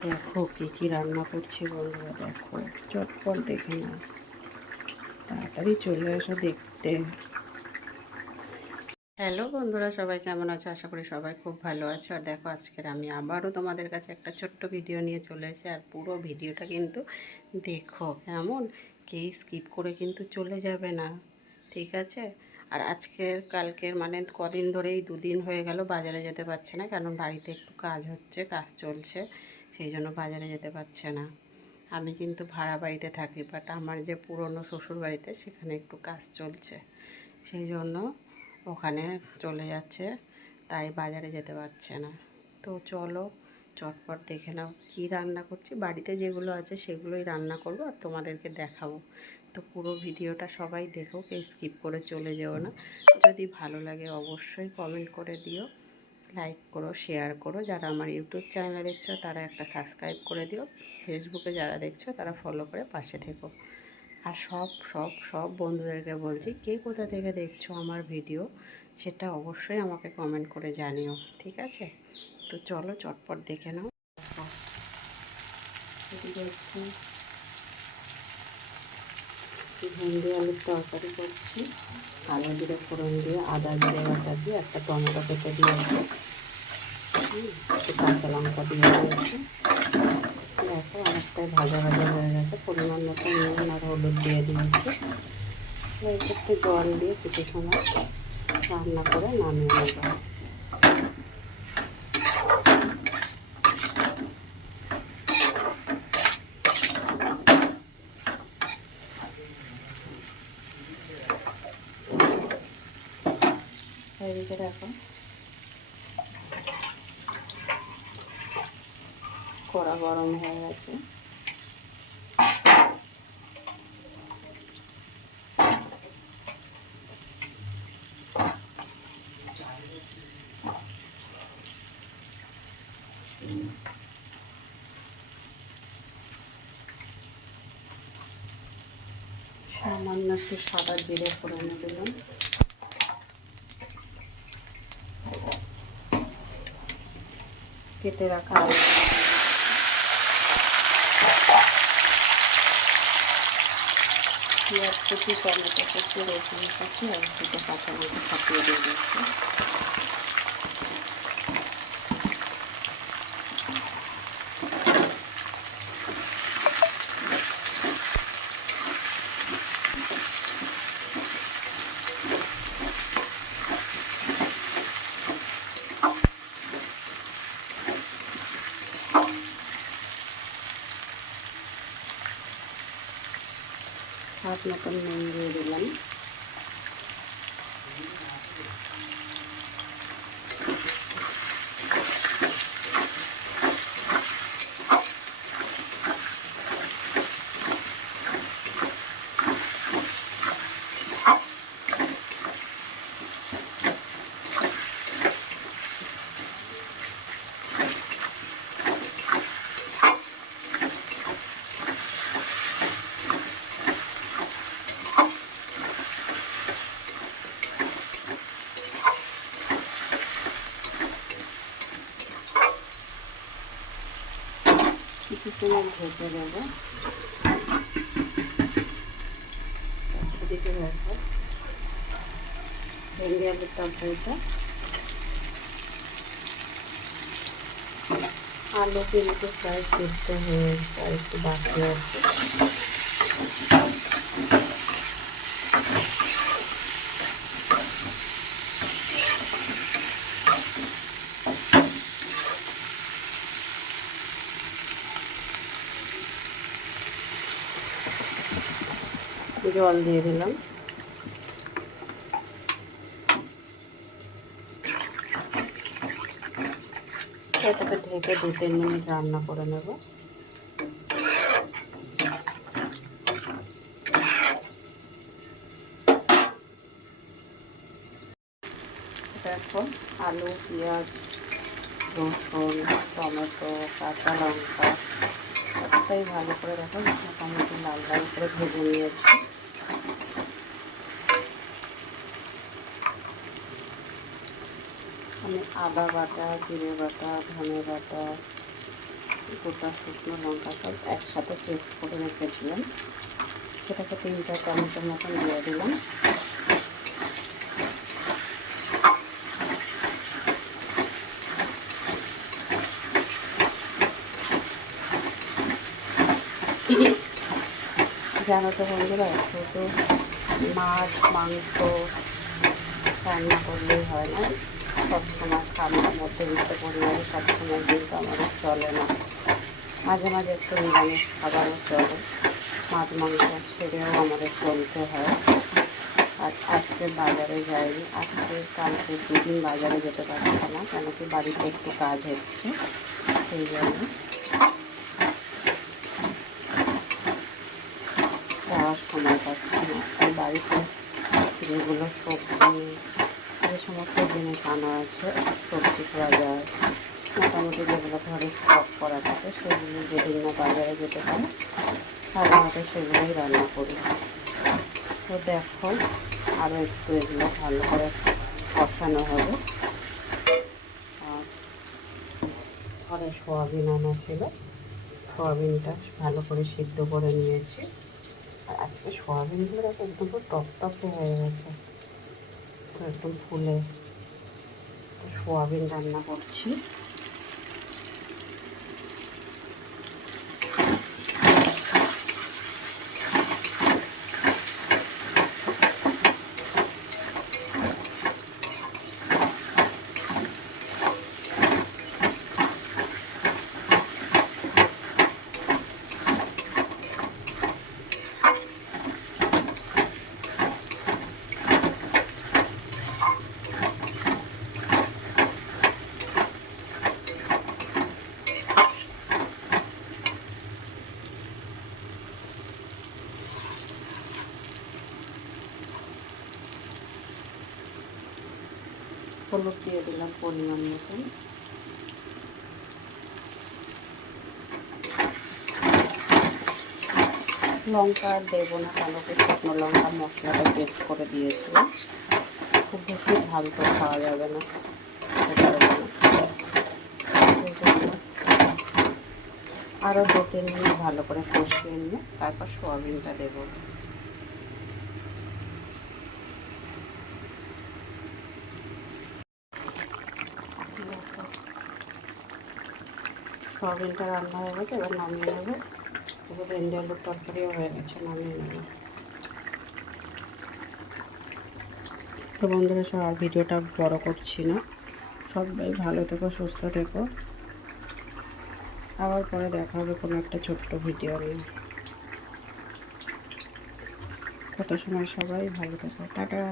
দেখো কি কি রান্না করছি বন্ধুরা, দেখো চটপট দেখে নাও, তাড়াতাড়ি চলে এসো দেখতে। হ্যালো বন্ধুরা, সবাই কেমন আছো? আশা করি সবাই খুব ভালো আছো। আর দেখো আজকের আমি আবারও তোমাদের কাছে একটা ছোট্ট ভিডিও নিয়ে চলে এসেছি। আর পুরো ভিডিওটা কিন্তু দেখো কেমন, কে স্কিপ করে কিন্তু চলে যাবে না, ঠিক আছে? আর কালকের মানে কদিন ধরেই 2 দিন হয়ে গেল বাজারে যেতে পারছে না, কারণ বাড়িতে একটু কাজ হচ্ছে, কাজ চলছে, সেই জন্য বাজারে যেতে পারছে না। আমি কিন্তু ভাড়া বাড়িতে থাকি, বাট আমার যে পুরনো শ্বশুর বাড়িতে সেখানে একটু কাজ চলছে, সেই জন্য ওখানে চলে যাচ্ছে, তাই বাজারে যেতে পারছে না। তো চলো চটপট দেখে নাও কী রান্না করছি। বাড়িতে যেগুলো আছে সেগুলোই রান্না করবো আর তোমাদেরকে দেখাবো। তো পুরো ভিডিওটা সবাই দেখো, কেউ স্কিপ করে চলে যেও না। যদি ভালো লাগে অবশ্যই কমেন্ট করে দিও, লাইক করো, শেয়ার করো। যারা আমার ইউটিউব চ্যানেলে দেখছো তারা একটা সাবস্ক্রাইব করে দিও, ফেসবুকে যারা দেখছো তারা ফলো করে পাশে থেকো। আর সব সব সব বন্ধুদেরকে বলছি, কে কোথা থেকে দেখছো আমার ভিডিও সেটা অবশ্যই আমাকে কমেন্ট করে জানিও, ঠিক আছে? তো চলো চটপট দেখে নাও। এদিকে হচ্ছে ভেন্ডি আলুর তরকারি করছি, কালো জিরে ফোড়ন দিয়ে, আদা জিরে বাটা দিয়ে, একটা টমেটো কেটে দিয়েছি, একটু কাঁচা লঙ্কা দিয়ে দিয়েছি। দেখো অনেকটাই ভাজা ভাজা হয়ে গেছে, পরিমাণ মতো নুন আর হলুদ দিয়ে দিয়েছি। একটু জল দিয়ে কিছু সময় রান্না করে নামিয়ে নেব। এদিকে দেখো কড়া গরম হয়ে গেছে, সামান্য একটু সাদা জিরে ফোড়নে দিলাম, কেটে রাখা আলু, পেঁয়াজ কুচি, টমেটো কুচি, রসুন কুচি আর দুটো কাঁচা লঙ্কা ছাপিয়ে দিয়ে দিচ্ছি। হাত মতন নুন দিয়ে দিলাম, কিছু সময় ভেজে দেবো। এদিকে দেখো ভেন্ডি আলুর তরকারিটা, আলু কিন্তু প্রায় সিদ্ধ হয়ে এসছে, আর একটু বাকি আছে। জল দিয়ে দিলাম, এটাকে ঢেকে 2-3 মিনিট রান্না করে নেব। দেখো আলু, পেঁয়াজ, রসুন, টমেটো, কাঁচা লঙ্কা সবটাই ভালো করে দেখো মোটামুটি লাল লাল করে ভেজে নিয়েছি। আমি আদা বাটা, জিরে বাটা, ধনে বাটা, গোটা শুকনো লঙ্কা সব একসাথে পেস্ট করে রেখেছিলাম, সেটাকে 3-4 চামচের মতন দিয়ে দিলাম। জানো তো বন্ধুরা, শুধু মাছ মাংস রান্না করলেই হয় না, সবসময় খাবার মধ্যবিত্ত পরিবারে সবসময় কিন্তু আমাদের চলে না, মাঝে মাঝে একটু নিরামিষ খাবারও চলে, মাছ মাংস ছেড়েও আমাদের চলতে হয়। আর আজকে বাজারে যাইনি, আজকে কালকে 2 দিন বাজারে যেতে পারছে না, কেন কি বাড়িতে একটু কাজ হচ্ছে, সেই জন্য যাওয়ার সময় পাচ্ছি না। আর বাড়িতে যেগুলো সবজি, যে সমস্ত জিনিস আনা আছে, সবজি বাজার মোটামুটি যেগুলো ঘরে স্টক করা থাকে, সেগুলো যেদিন না বাজারে যেতে পারে সাধারণত সেগুলোই রান্না করি। তো দেখো, আরও একটু এগুলো ভালো করে কষানো হবে। আর ঘরে সোয়াবিন আনা ছিল, সোয়াবিনটা ভালো করে সিদ্ধ করে নিয়েছি। আর আজকে সোয়াবিনগুলো একদম টকটকে হয়ে গেছে, একদম ফুলে। সোয়াবিন রান্না করছি। হলুদ দিয়ে দিলাম পরিমাণ মতন। লঙ্কা দেবো না, কেন কি শুকনো লঙ্কা মশলাটা পেস্ট করে দিয়েছিলাম, খুব বেশি ঝাল তো খাওয়া যাবে না, আরও 2-3 মিনিট ভালো করে কষিয়ে নিয়ে তারপর সোয়াবিনটা দেবো। সোয়াবিনটা রান্না হয়ে গেছে, এবার নামিয়ে নেবো। এবার ভেন্ডি আলুর তরকারিও হয়ে গেছে, নামিয়ে নেবো। তো বন্ধুরা, সব আর ভিডিওটা বড় করছি না, সবাই ভালো থেকো, সুস্থ থেকো, আবার পরে দেখা হবে কোনো একটা ছোট্ট ভিডিও নিয়ে। তত সময় সবাই ভালো থেকো, টাটা।